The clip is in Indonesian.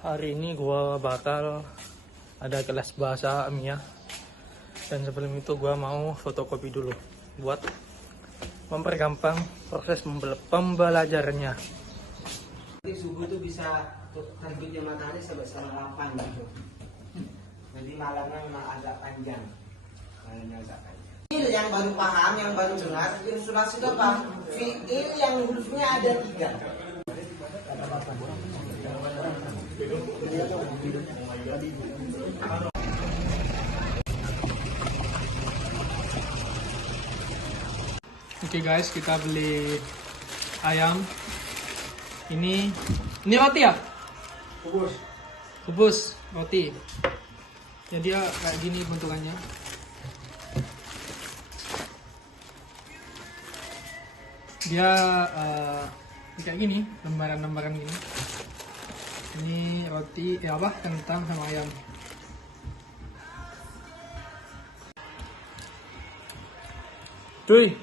Hari ini gua bakal ada kelas bahasa Amia. Dan sebelum itu gua mau fotokopi dulu buat mempergampang proses pembelajarannya. Nanti subuh tuh bisa terbitnya matahari sampai setengah 8 gitu. Jadi malamnya memang agak panjang. Ini yang baru paham, yang baru dengar, ilustrasi itu apa? Fi'il yang hurufnya ada 3. Oke guys, kita beli ayam. Ini roti ya? Kubus roti. Ya dia kayak gini bentukannya. Dia kayak gini, lembaran-lembaran gini. Ini roti, kentang sama ayam. Cuy.